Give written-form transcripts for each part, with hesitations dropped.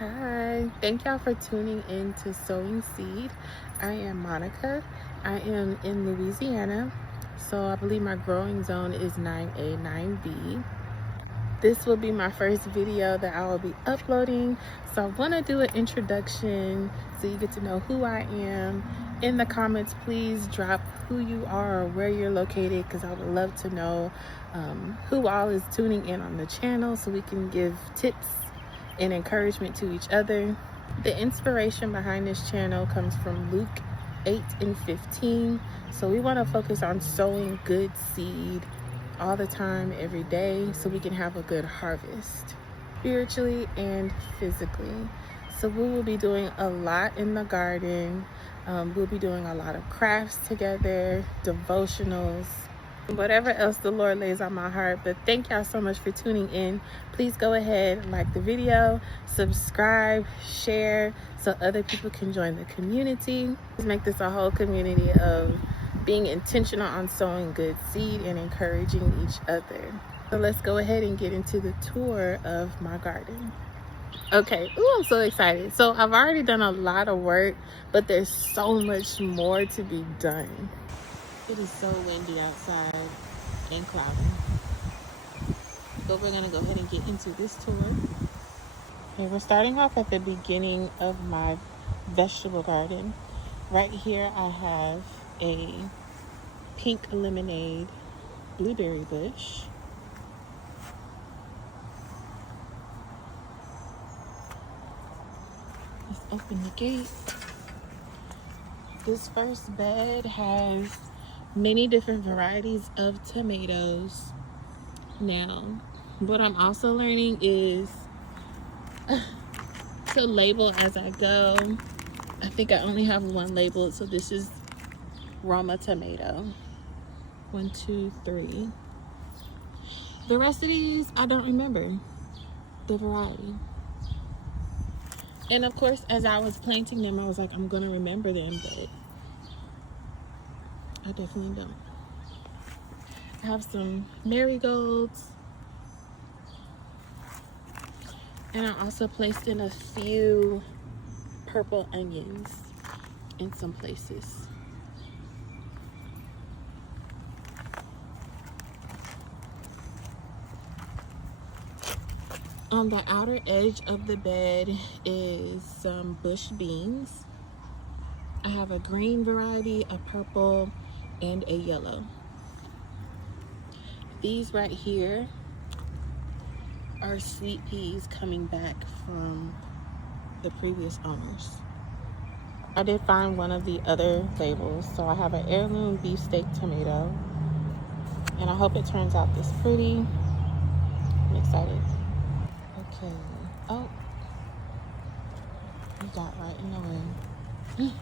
Hi, thank y'all for tuning in to Sowing Seed. I am Monica. I am in Louisiana, so I believe my growing zone is 9A, 9B. This will be my first video that I will be uploading, so I want to do an introduction so you get to know who I am. In the comments, please drop who you are or where you're located, because I would love to know who all is tuning in on the channel so we can give tips and encouragement to each other. The inspiration behind this channel comes from Luke 8:15. So we want to focus on sowing good seed all the time, every day, so we can have a good harvest, spiritually and physically. So we will be doing a lot in the garden. We'll be doing a lot of crafts together, devotionals, whatever else the Lord lays on my heart. But thank y'all so much for tuning in. Please go ahead, like the video, subscribe, share, so other people can join the community. Let's make this a whole community of being intentional on sowing good seed and encouraging each other. So let's go ahead and get into the tour of my garden. Okay, ooh, I'm so excited. So I've already done a lot of work, but there's so much more to be done. It is so windy outside and cloudy. But we're gonna go ahead and get into this tour. Okay, we're starting off at the beginning of my vegetable garden. Right here I have a pink lemonade blueberry bush. Let's open the gate. This first bed has many different varieties of tomatoes. Now, what I'm also learning is to label as I go. I think I only have one labeled, so this is Roma tomato. 1, 2, 3. The rest of these, I don't remember the variety. And of course, as I was planting them, I was like, I'm gonna remember them, but I definitely don't. I have some marigolds. And I also placed in a few purple onions in some places. On the outer edge of the bed is some bush beans. I have a green variety, a purple, and a yellow. These right here are sweet peas coming back from the previous owners. I did find one of the other labels, so I have an heirloom beefsteak tomato, and I hope it turns out this pretty. I'm excited. Okay. Oh, you got right in the way.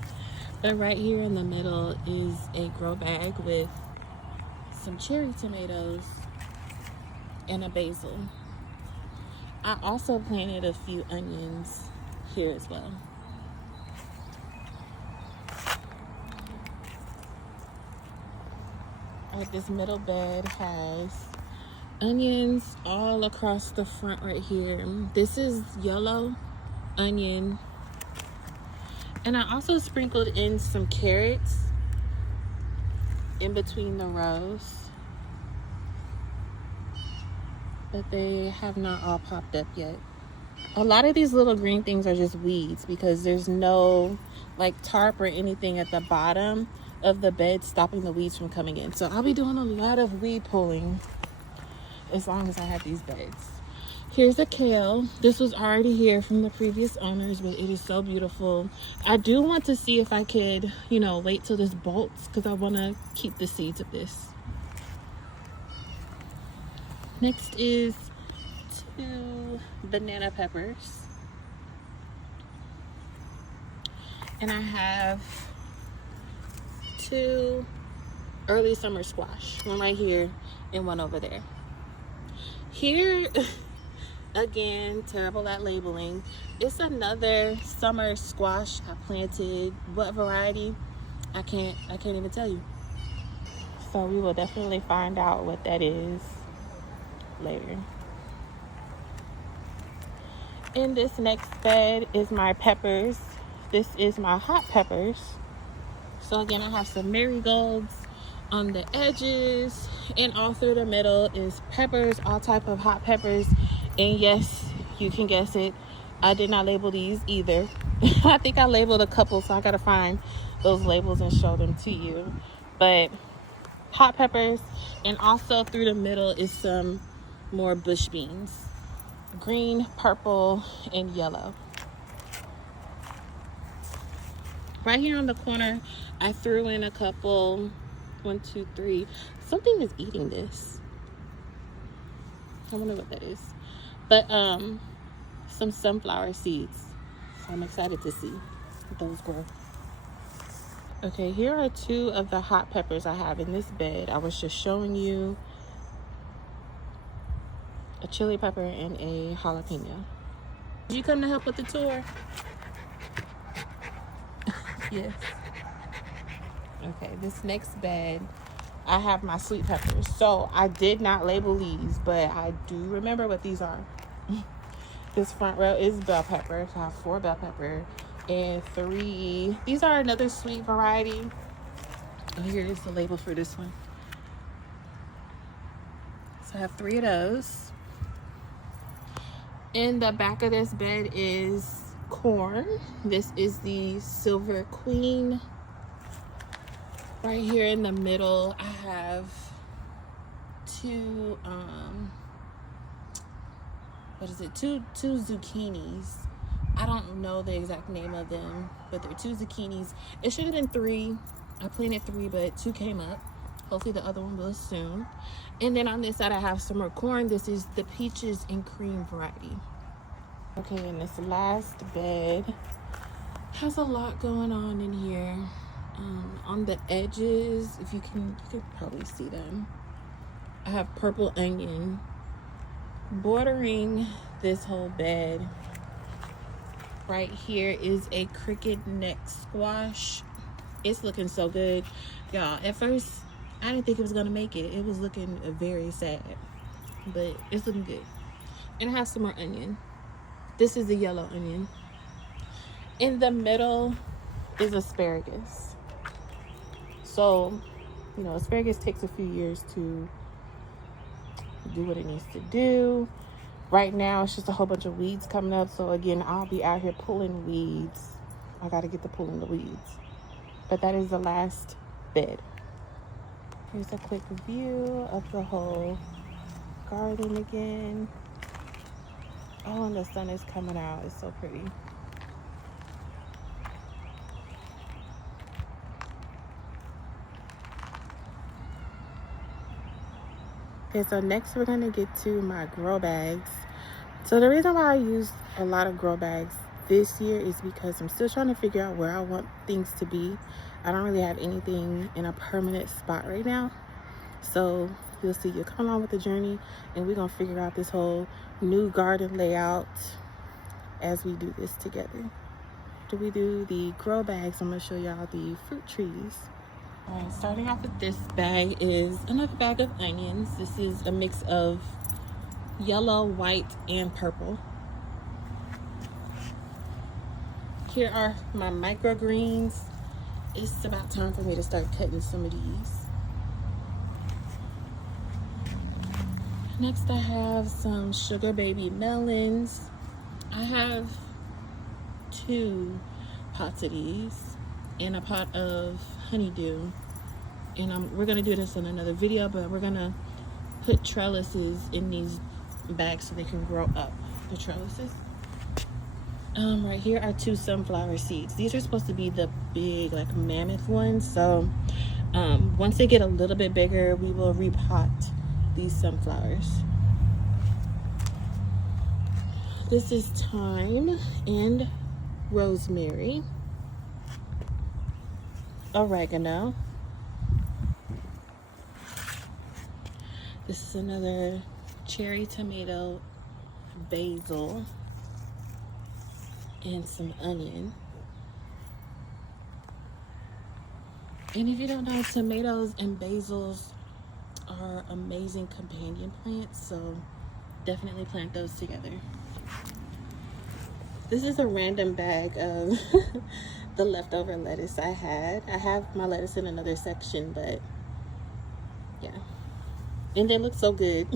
But right here in the middle is a grow bag with some cherry tomatoes and a basil. I also planted a few onions here as well. Alright, this middle bed has onions all across the front right here. This is yellow onion. And I also sprinkled in some carrots in between the rows, but they have not all popped up yet. A lot of these little green things are just weeds because there's no like tarp or anything at the bottom of the bed stopping the weeds from coming in. So I'll be doing a lot of weed pulling as long as I have these beds. Here's a kale. This was already here from the previous owners, but it is so beautiful. I do want to see if I could, wait till this bolts, because I want to keep the seeds of this. Next is 2 banana peppers. And I have 2 early summer squash. One right here and one over there. Here, again, terrible at labeling. It's another summer squash I planted. What variety? I can't even tell you. So we will definitely find out what that is later. In this next bed is my peppers. This is my hot peppers. So again, I have some marigolds on the edges, and all through the middle is peppers, all type of hot peppers. And yes, you can guess it, I did not label these either. I think I labeled a couple, so I gotta find those labels and show them to you. But hot peppers, and also through the middle is some more bush beans, green, purple, and yellow. Right here on the corner, I threw in a couple, 1, 2, 3. Something is eating this. I wonder what that is. But some sunflower seeds. So I'm excited to see those grow. Okay, here are 2 of the hot peppers I have in this bed. I was just showing you a chili pepper and a jalapeno. Did you come to help with the tour? Yes. Okay, this next bed, I have my sweet peppers. So I did not label these, but I do remember what these are. This front row is bell pepper. So I have 4 bell pepper and 3. These are another sweet variety. Oh, here is the label for this one. So I have 3 of those. In the back of this bed is corn. This is the Silver Queen. Right here in the middle, I have 2 two zucchinis. I don't know the exact name of them, but they're 2 zucchinis. It should have been 3. I planted 3, but 2 came up. Hopefully the other one will soon. And then on this side, I have some more corn. This is the peaches and cream variety. Okay, and this last bed has a lot going on in here. On the edges, if you can probably see them, I have purple onion bordering this whole bed. Right here is a cricket neck squash. It's looking so good, y'all. At first I didn't think it was gonna make it. It was looking very sad, but it's looking good. And I have some more onion. This is the yellow onion. In the middle is asparagus. So, you know, asparagus takes a few years to do what it needs to do. Right now, it's just a whole bunch of weeds coming up. So again, I'll be out here pulling weeds. I got to get to pulling the weeds. But that is the last bed. Here's a quick view of the whole garden again. Oh, and the sun is coming out. It's so pretty. Okay, so next we're going to get to my grow bags. So the reason why I use a lot of grow bags this year is because I'm still trying to figure out where I want things to be. I don't really have anything in a permanent spot right now. So you'll see, you'll come along with the journey, and we're going to figure out this whole new garden layout as we do this together. Do we do the grow bags? I'm going to show y'all the fruit trees. All right, starting off with this bag is another bag of onions. This is a mix of yellow, white, and purple. Here are my microgreens. It's about time for me to start cutting some of these. Next, I have some sugar baby melons. I have 2 pots of these and a pot of honeydew. And we're gonna do this in another video, but we're gonna put trellises in these bags so they can grow up the trellises. Right here are 2 sunflower seeds. These are supposed to be the big, like, mammoth ones. So once they get a little bit bigger, we will repot these sunflowers. This is thyme and rosemary, oregano. This is another cherry tomato, basil, and some onion. And if you don't know, tomatoes and basils are amazing companion plants, so definitely plant those together. This is a random bag of the leftover lettuce I had. I have my lettuce in another section, but yeah. And they look so good.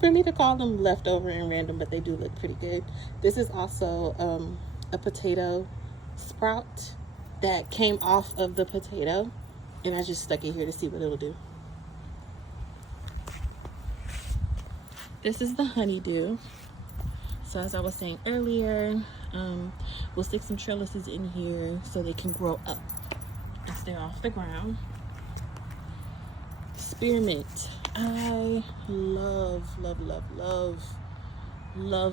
For me to call them leftover and random, but they do look pretty good. This is also a potato sprout that came off of the potato, and I just stuck it here to see what it'll do. This is the honeydew. So as I was saying earlier, we'll stick some trellises in here so they can grow up and stay off the ground. Spearmint. I love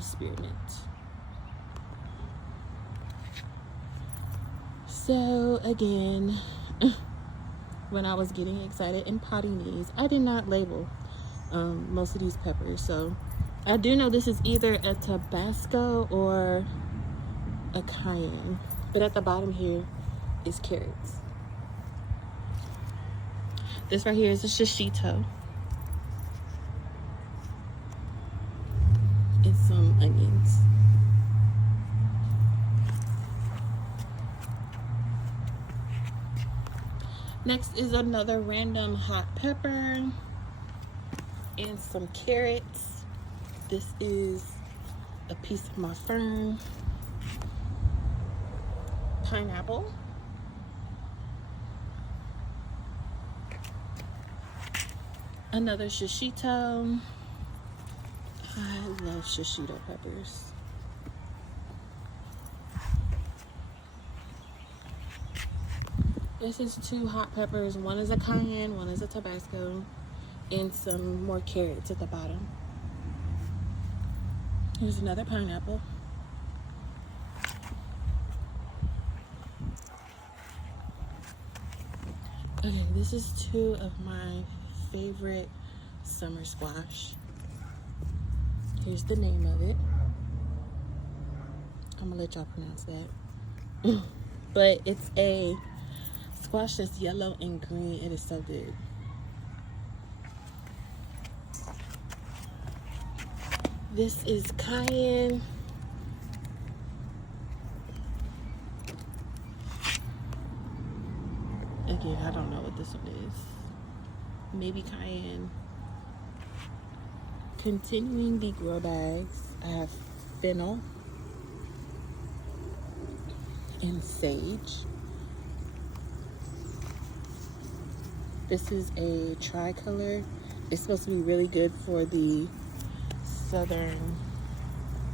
spearmint. So again, when I was getting excited and potting these, I did not label most of these peppers. So I do know this is either a Tabasco or a cayenne, but at the bottom here is carrots. This right here is a shishito. It's some onions. Next is another random hot pepper and some carrots. This is a piece of my fern. Pineapple. Another shishito. I love shishito peppers. This is 2 hot peppers. One is a cayenne, one is a Tabasco, and some more carrots at the bottom. Here's another pineapple. Okay, this is 2 of my favorite summer squash. Here's the name of it. I'm gonna let y'all pronounce that. But it's a squash that's yellow and green. It is so good. This is cayenne. Again, I don't know what this one is. Maybe cayenne. Continuing the grow bags, I have fennel and sage. This is a tricolor. It's supposed to be really good for the southern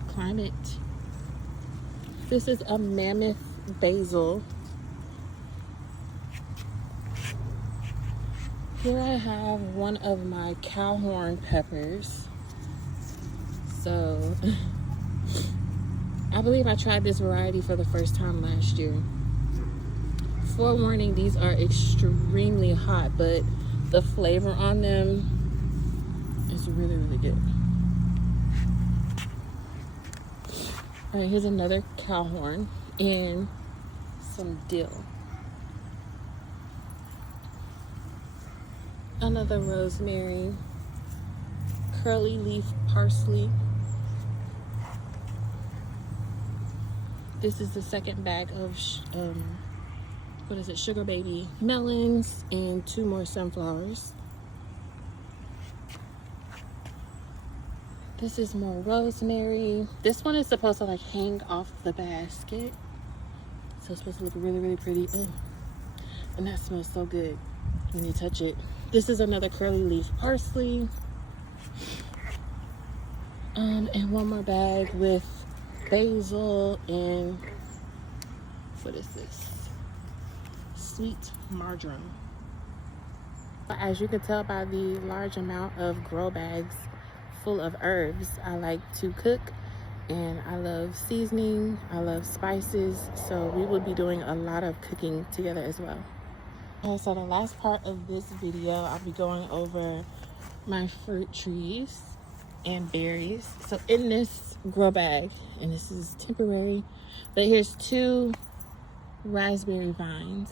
climate. This is a mammoth basil. Here I have one of my cowhorn peppers. So I believe I tried this variety for the first time last year. Forewarning, these are extremely hot, but the flavor on them is really, really good. All right, here's another cowhorn and some dill. Another rosemary, curly leaf parsley. This is the second bag of sugar baby melons and 2 more sunflowers. This is more rosemary. This one is supposed to like hang off the basket, so it's supposed to look really, really pretty. And that smells so good when you touch it. This is another curly leaf parsley. And one more bag with basil and what is this? Sweet marjoram. As you can tell by the large amount of grow bags full of herbs, I like to cook and I love seasoning, I love spices, so we will be doing a lot of cooking together as well. Okay, so the last part of this video, I'll be going over my fruit trees and berries. So in this grow bag, and this is temporary, but here's 2 raspberry vines.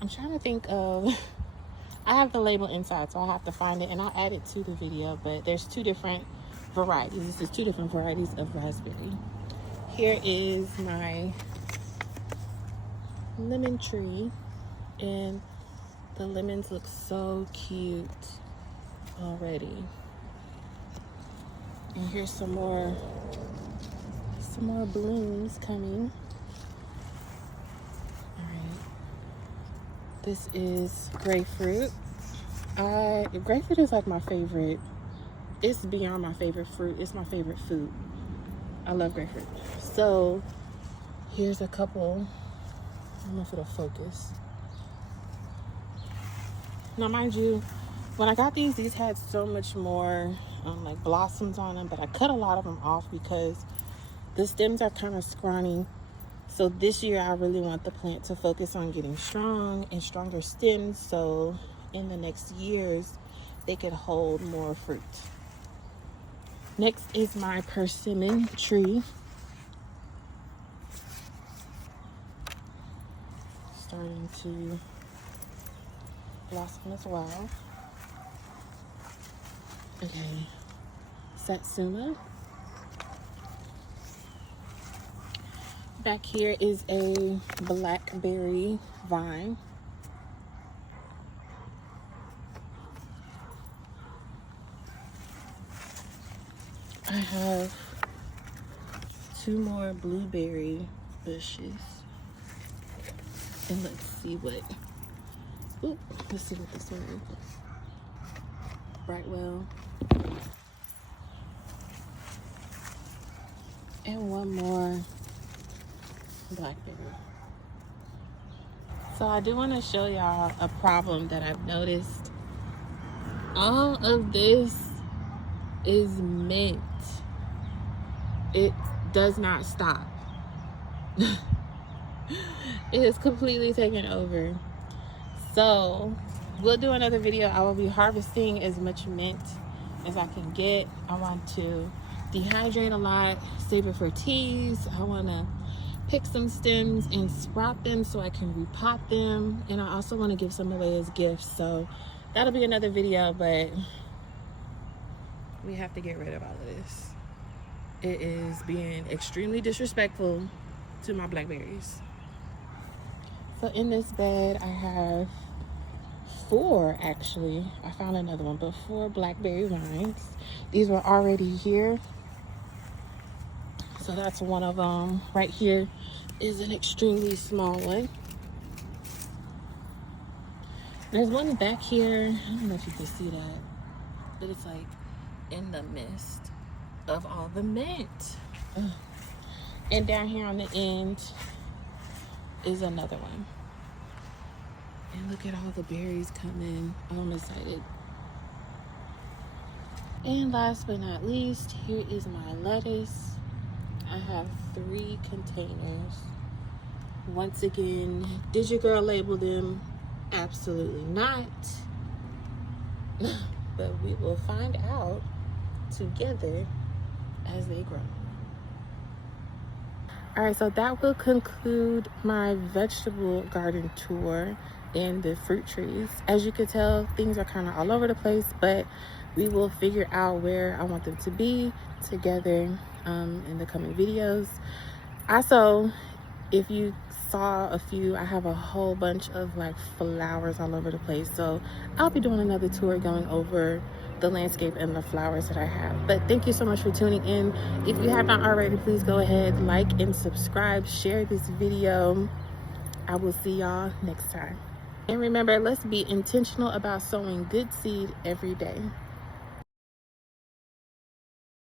I'm trying to think of, I have the label inside, so I'll have to find it and I'll add it to the video, but there's 2 different varieties. This is 2 different varieties of raspberry. Here is my lemon tree, and the lemons look so cute already. And here's some more blooms coming. All right. This is grapefruit. Grapefruit is like my favorite. It's beyond my favorite fruit. It's my favorite food. I love grapefruit. So here's a couple. I don't know if it'll focus. Now, mind you, when I got these had so much more like blossoms on them, but I cut a lot of them off because the stems are kind of scrawny. So this year I really want the plant to focus on getting strong and stronger stems, so in the next years they could hold more fruit. Next is my persimmon tree. Starting to blossom as well. Okay, satsuma. Back here is a blackberry vine. I have 2 more blueberry bushes. And let's see what this one is. Brightwell. And 1 more blackberry. So I do want to show y'all a problem that I've noticed. All of this is mint. It does not stop. It is completely taken over. So we'll do another video. I will be harvesting as much mint as I can get. I want to dehydrate a lot, save it for teas. I want to pick some stems and sprout them so I can repot them, and I also want to give some away as gifts. So that'll be another video, but we have to get rid of all of this. It is being extremely disrespectful to my blackberries. So in this bed I have 4, actually. I found another one, but 4 blackberry vines. These were already here. So that's one of them. Right here is an extremely small one. There's one back here. I don't know if you can see that, but it's like in the midst of all the mint. Ugh. And down here on the end is another one. And look at all the berries coming. Oh, I'm excited. And last but not least, here is my lettuce. I have 3 containers. Once again, did your girl label them? Absolutely not. But we will find out together as they grow. All right, so that will conclude my vegetable garden tour and the fruit trees. As you can tell, things are kind of all over the place, but we will figure out where I want them to be together in the coming videos. Also, if you saw a few, I have a whole bunch of like flowers all over the place, so I'll be doing another tour going over the landscape and the flowers that I have. But thank you so much for tuning in. If you have not already, please go ahead, like and subscribe, share this video. I will see y'all next time. And remember, let's be intentional about sowing good seed every day.